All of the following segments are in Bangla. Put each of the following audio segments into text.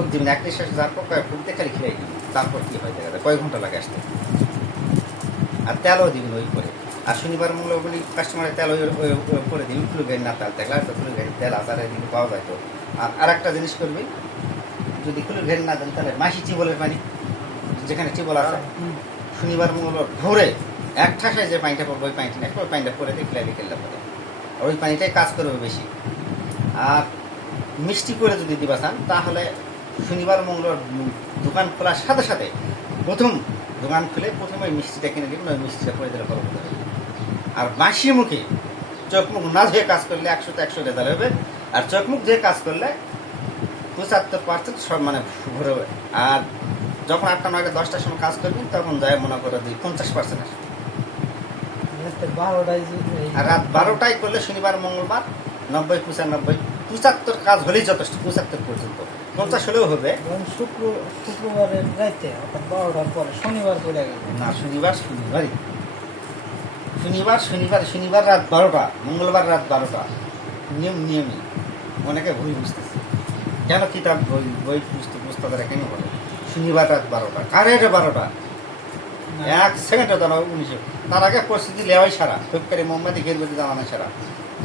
ফুক দিবেন এক নিঃশ্বাস যার পর কয়েক দিয়ে খালি খেয়ে দিবেন তারপর কী হয় দেখা যায়? কয়েক ঘণ্টা লাগে আসতে। আর তেলও দিবেন ওই করে। আর শনিবার বলি, কাস্টমারের তেল ওই করে দিবেন ফুল গাড়ি না তেল। থাকলে তো ফুল গাড়ি তেল আচারে দিন পাওয়া যায় তো। আর আরেকটা জিনিস করবেন যদি ফুলের ঘের না দেন তাহলে মাসি টিবলের পানি, যেখানে টিবল আছে, শনিবার মঙ্গল ভোরে এক ঠাসায় যে পানিটা পড়বে, ওই পানিটা নেই ওই পানিটা পরে দিয়ে ফেলে বিকেলে পরে আর ওই পানিটাই কাজ করবে বেশি। আর মিষ্টি করে যদি দিবা চান, তাহলে শনিবার মঙ্গলবার দোকান খোলার সাথে সাথে প্রথম দোকান খুলে প্রথমে ওই মিষ্টিটা কিনে দিবেন ওই মিষ্টিটা পরে দিলে হবে আর বাঁশি মুখে চোখ মুখ না ধুয়ে কাজ করলে একশোতে একশো রেজাল্ট হবে আর চোখ মুখ ধুয়ে কাজ করলে পঁচাত্তর পার্সেন্ট সব মানে ঘুরে হবে। আর যখন আটটা নয়টা দশটার সময় কাজ করবেন তখন যায় মনে করে দিই পঞ্চাশ পার্সেন্ট আসবে। আর রাত বারোটায় করলে শনিবার মঙ্গলবার নব্বই পঁচানব্বই পঁচাত্তর কাজ হলেই যথেষ্ট পঁচাত্তর পর্যন্ত। পঞ্চাশ হলেও হবে। শুক্র শুক্রবারের রাইতে অর্থাৎ বারোটার পরে শনিবার পড়ে গেল না শনিবার শনিবারই। শনিবার শনিবার শনিবার রাত বারোটা মঙ্গলবার রাত বারোটা। নিয়ম নিয়মই। অনেকে ভুল বুঝতেছে। কেন কিতাব বই বই পুস্তক পুস্তকের কেন বলে? শনিবার রাত বারোটা। কারের বারোটা? এক সেকেন্ডে দাঁড়া উনিশে। তার আগে পরিস্থিতি লেওয়াই সারা। ফেব্রুয়ারি মোমবাতি ঘের বেঁধে দাঁড়ানো সারা।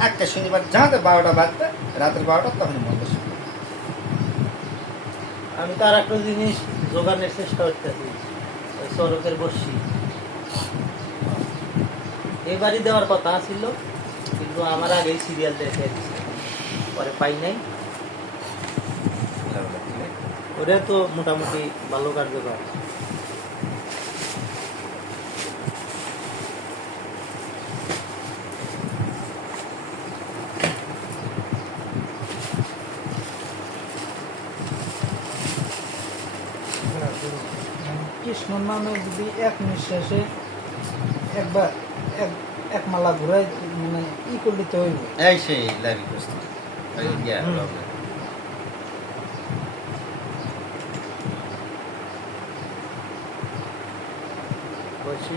একটা শনিবার যাতে বারোটা বাজতে রাতের বারোটা তখন মন্দির আমি তো আর একটা জিনিস জোগানের চেষ্টা করতেছি ওই সড়কের বসি। এবারই দেওয়ার কথা ছিল কিন্তু আমার আগেই সিরিয়াল দেখে। পরে পাই নাই? ওরা তো মোটামুটি ভালো কার্যকর। কৃষ্ণ নামে যদি এক নিঃশ্বাসে একবার এক এক মালা ঘুরাই মানে ই করলে তো হইব। এই সেই লাইভ ওই ইয়া বলছি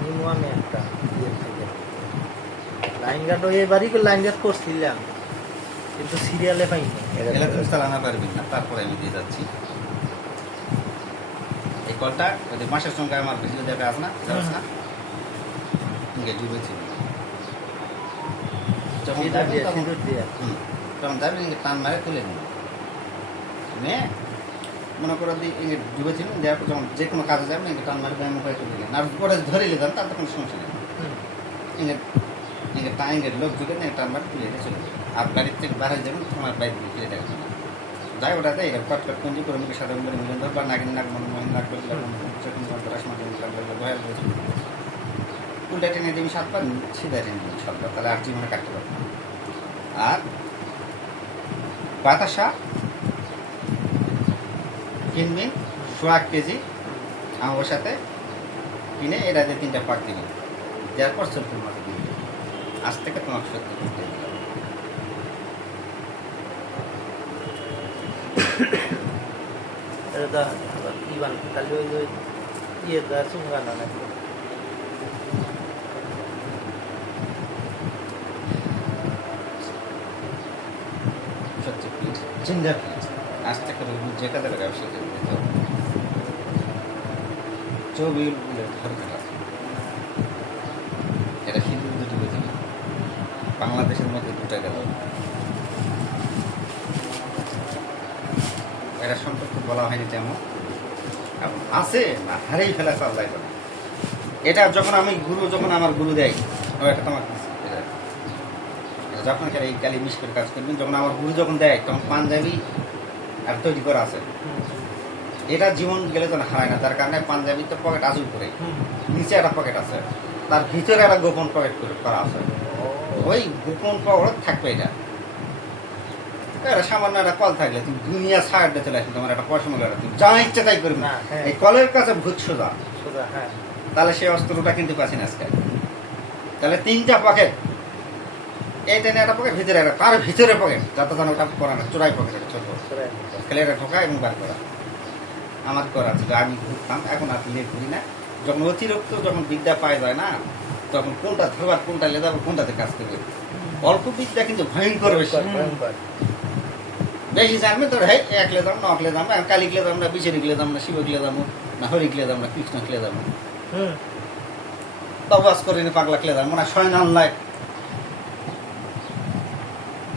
নিমু আমি একটা থেকে। লাইন গার্ডও এবারই লাইন গার্ড করছিলাম। কিন্তু সিরিয়ালে পাইনি। তুমি চালানো পারবি না তারপরে আমি দিয়ে যাচ্ছি। কলটা ওই মাসের সঙ্গে আমার ভিডিও দেখে আস না যাস না? ইঙ্গে ডুবেছি যখন যাবি তখন যাবি ইঙ্গে টান মারে তুলে নিবি নিয়ে মনে করো ইঙ্গে ডুবেছিল দেওয়ার পর যখন যে কোনো কাজে যাবে ইঙ্গে টান মারে ব্যায়াম করে তুলে নিলেন আর ওটা ধরে নিলাম তার তো কোনো সমস্যা নেই। ইঙ্গে ইঙ্গে টাইঙ্গের লোক ঢুকে নিয়ে টান মারে তুলে নিয়ে চলে আর বাড়ির থেকে বাইরে যাবেন তোমার বাইরে তুলে দেখবেন যাই ওটাতে এটা কট কট কুঞ্জি করে মুখে সাদা করে মিলন ধর বা নাগিন নাক মন মন নাক বলে যখন যখন রাস মাঝে নাক বলে ভয় বলছে উল্টা টেনে দিবি সাতবার সিধা টেনে দিবি সাতবার তাহলে আট জীবনে কাটতে পারবে আর বাতাসা, কিনবি এক কেজি, আমার সাথে কিনে এটা দিয়ে তিনটা পাক দিবেন দেওয়ার পর চলতে মাছ দিয়ে দিবেন। আজ থেকে তোমাকে সত্যি করতে কি বান তাহলে ওই ইয়ে দা চুঙ্গানো নাকি সত্যি প্লিজ জিন্দা প্লিজ আজ থেকে রোজ যে কাজে লাগাবে সে কাজে দিতে বলে এটা হিন্দু দুটো বেঁধে বাংলাদেশের মধ্যে দুটা গেল এটা সম্পর্কে বলা হয়নি তেমন। আছে না হারেই ফেলা চাল্লাই করে এটা যখন আমি গুরু যখন আমার গুরু দেয় এটা তোমার যখন এই কালি মিস করে কাজ করবেন যখন আমার গুরু যখন দেয় তখন পাঞ্জাবি আর তৈরি করা আছে। এটা জীবন গেলে যেন হারায় না তার কারণে পাঞ্জাবিতে পকেট আজুল করে নিচে একটা পকেট আছে। তার ভিতরে একটা গোপন পকেট করে করা আছে। ওই গোপন পকেট থাকবে এটা। সামান্য একটা কল থাকলে তুমি দুনিয়া চলে আসবে তোমার একটা পয়সা তুমি যা ইচ্ছে তাই করবে। হ্যাঁ। এই কলের কাছে ভূত সোজা। হ্যাঁ। তাহলে সেই অস্ত্রটা কিন্তু পাচ্ছি না আজকে। তাহলে তিনটা পকেট। এই টেনে একটা পকেট ভিতরে একটা তার ভিতরে পকেট যাতে যেন ওটা করা না চোরাই পকেট ছোট। খেলে এটা ঢোকা এবং বার করা। আমার করা ছিল আমি ঘুরতাম এখন আর লে ঘুরি না। যখন অতিরিক্ত যখন বিদ্যা পাওয়া যায় না তখন কোনটা ধরবার কোনটা লেদাবার কোনটাতে কাজ করবে? অল্প বিদ্যা কিন্তু ভয়ঙ্কর বেশি। বেশি জানবে তোর হ্যাঁ একলে দাম না অকলে দাম না কালিকলে দাম না বিচেরিকলে দাম না শিবকলে দাম না হরিকলে দাম না কৃষ্ণকলে দাম হুম। তবাস করে নি পাগলা ক্লে দাম মানে ছয় নাল্লায়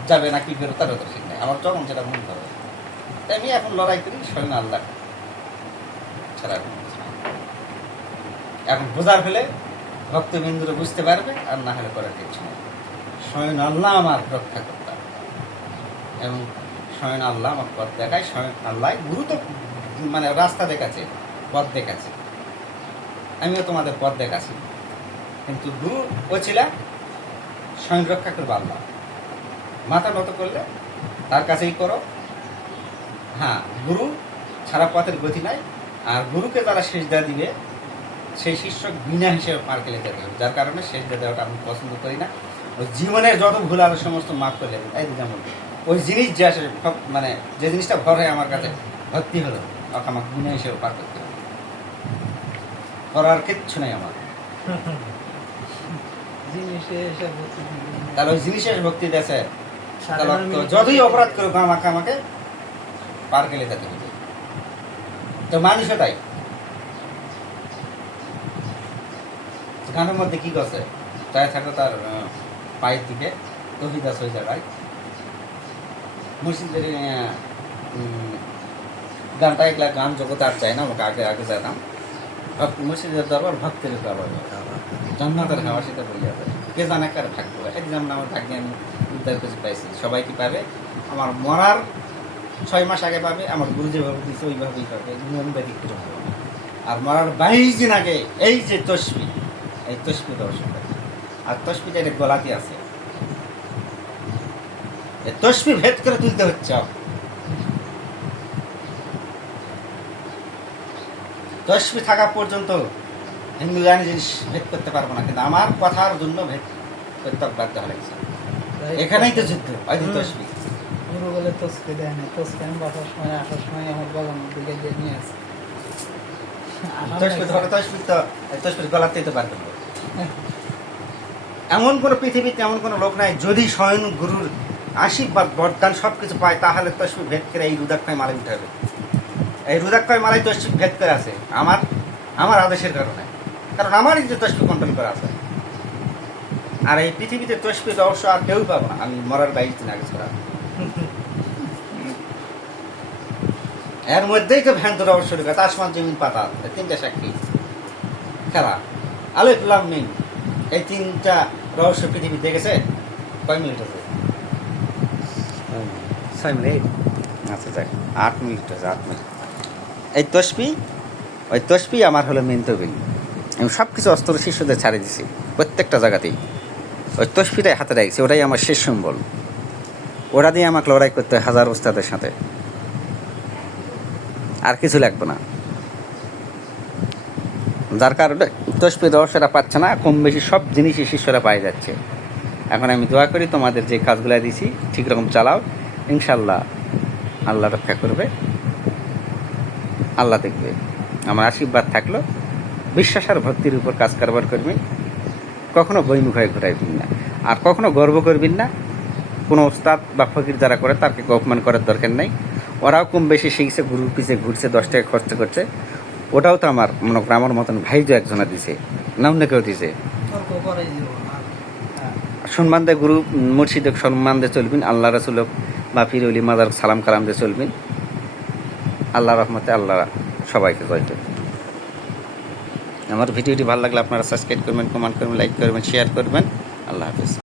যাবে না কি করে তারও তো ঠিক নেই। আমার যখন যেটা মন করে আমি এখন লড়াই করি ছয় নাল্লাহ ছাড়া নাই। এখন বোঝার ফেলে ভক্তবিন্দুরে বুঝতে পারবে আর না হলে করার কিছু নেই। স্বয়ং আল্লাহ আমার রক্ষা করতে এবং স্বয়ং আল্লাহ আমার পথ দেখায়, স্বয়ং আল্লাহ গুরু তো মানে রাস্তা দেখাচ্ছে, পথ দেখাচ্ছে। আমিও তোমাদের পথ দেখাচ্ছি। কিন্তু গুরু ও ছিল স্বয়ং রক্ষা করবে আল্লাহ। মাথা নত করলে তার কাছেই করো। হ্যাঁ গুরু ছাড়া পথের গতি নাই। আর গুরুকে তারা শেষ দেওয়া দিবে, সেই শিষ্যক বিনা হিসেবে পার কেলে যেতে হবে যার কারণে শেষ দেওয়াটা আমি পছন্দ করি না। ওই জীবনের যত ভুল আলো সমস্ত মাফ করে এই যেমন ওই জিনিস যে আসে সব মানে যে জিনিসটা ভর হয় আমার কাছে ভর্তি হলো ওকে আমাকে বিনা হিসেবে পার করতে হবে। করার কিচ্ছু নেই আমার। তাহলে ওই জিনিসের ভক্তি দেশে যতই অপরাধ করুক আমাকে আমাকে পার কেলে যেতে হবে। তো মানুষও তাই। গানের মধ্যে কি করছে? তাই থাকে তার পায়ের দিকে তহিদাস ওই জায়গায়। উম, গানটা এগুলা গান জগতে আর চাই না আমাকে আগে আগে যেতাম মুর্শিদের দরবার ভক্তের দরবার। জান্নাতের খাওয়া সেটা বলে যাবে কে। জানে কার ভাগ্য? এই যেমন আমার ভাগ্যে আমি উদ্ধার কাছে পাইছি। সবাই কি পাবে? আমার মরার ছয় মাস আগে পাবে আমার গুরু যেভাবে দিচ্ছে ওইভাবেই পাবে। নিয়ম ব্যতিক্রম হবে আর মরার বাইশ দিন আগে এই যে তসবি এই তসবি দর্শন আর তসবিটা এটা গলাতে আছে। তসবি ভেদ করে তুলতে হচ্ছে। তসবি থাকা পর্যন্ত হিন্দু জানি জিনিস ভেদ করতে পারব না কিন্তু আমার কথার জন্য ভেদ করতে বাধ্য হয়ে গেছে এখানেই তো যুদ্ধ যে তসবি। গুরু বলে তোসকে দেয় না তোসকে আমি বাসার সময় আসার সময় আমার গলার মধ্যে গেলে নিয়ে আসি। তসবি ধরে তসবি তো এই তসবির গলাতেই তো পারবে। এমন কোনো পৃথিবীতে এমন কোনো লোক নাই যদি স্বয়ং গুরুর আশীর্বাদ বরদান সব কিছু পায়, তাহলে তসবি ভেদ করে এই রুদাক্ষয় মালা উঠে হবে এই রুদাক্ষয় মালাই তসবি ভেদ করে আছে আমার আমার আদেশের কারণে। কারণ আমারই যে তসবি কন্ট্রোল করা আছে। আর এই পৃথিবীতে তসবি রহস্য আর কেউ পাবো না। আমি মরার বাইশ দিন আগে ছাড়া। এর মধ্যেই তো ভ্যান্ত রহস্য ঢুকে, আসমান, জমিন, পাতা তিনটা সাক্ষী। খেলা। আলো ইসলাম মিন এই তিনটা রহস্য পৃথিবী দেখেছে কয় মিনিট আছে? ছয় মিনিট আচ্ছা যাক আট মিনিট আছে আট মিনিট এই তসবি, ওই তসবি আমার হলো মেন তবিল আমি সব কিছু অস্ত্র শিষ্যদের ছাড়িয়ে দিছি, প্রত্যেকটা জায়গাতেই। ওই তসবিটাই হাতে রাখছি, ওটাই আমার শেষ সম্বল ওটা দিয়ে আমাকে লড়াই করতে হয় হাজার ওস্তাদের সাথে। আর কিছু লাগবে না। যার কারণে তসবি রহস্যরা পাচ্ছে না, কম বেশি সব জিনিসই শিষ্যরা পাই যাচ্ছে। এখন আমি দোয়া করি তোমাদের যে কাজগুলো দিছি, ঠিক রকম চালাও। ইনশাল্লাহ আল্লাহ রক্ষা করবে। আল্লাহ দেখবে। আমার আশীর্বাদ থাকল, বিশ্বাস আর ভক্তির উপর কাজ কারবার করবেন। কখনো বৈমুখ হয়ে ঘুরাইবেন না। আর কখনো গর্ব করবেন না। কোনো ওস্তাদ বা ফকির যারা করে তাকে অপমান করার দরকার নেই। ওরাও কম বেশি শিখছে, গুরুর পিছিয়ে ঘুরছে, দশ টাকা খরচ করছে। ওটাও তো আমার মনে করো আমার মতন ভাইজো একজনা দিছে, না অন্য কেউ দিছে তর্ক করাই দিব না হ্যাঁ। সম্মান দেয় গুরু মুর্শিদক সম্মান দিয়ে চলবেন আল্লাহ রসুলক বা ফিরুলি মাদার সালাম কালাম দিয়ে চলবেন। আল্লাহ রহমতে আল্লাহ সবাইকে জয় আমার ভিডিওটি ভালো লাগলে আপনারা সাবস্ক্রাইব করবেন, কমেন্ট করবেন, লাইক করবেন, শেয়ার করবেন। আল্লাহ হাফিজ।